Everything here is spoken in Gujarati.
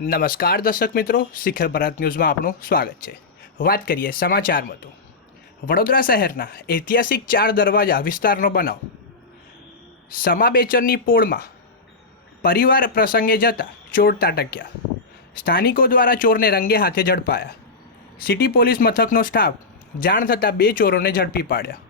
નમસ્કાર દર્શક મિત્રો, શિખર ભારત ન્યૂઝમાં આપનું સ્વાગત છે। વાત કરીએ સમાચારમાં તો વડોદરા શહેરના ઐતિહાસિક 4 દરવાજા વિસ્તારનો બનાવ। સમાબેચરની પોળમાં પરિવાર પ્રસંગે જતા ચોર ત્રાટક્યા। સ્થાનિકો દ્વારા ચોરને રંગે હાથે ઝડપાયા। સિટી પોલીસ મથકનો સ્ટાફ જાણ થતાં 2 ચોરોને ઝડપી પાડ્યા।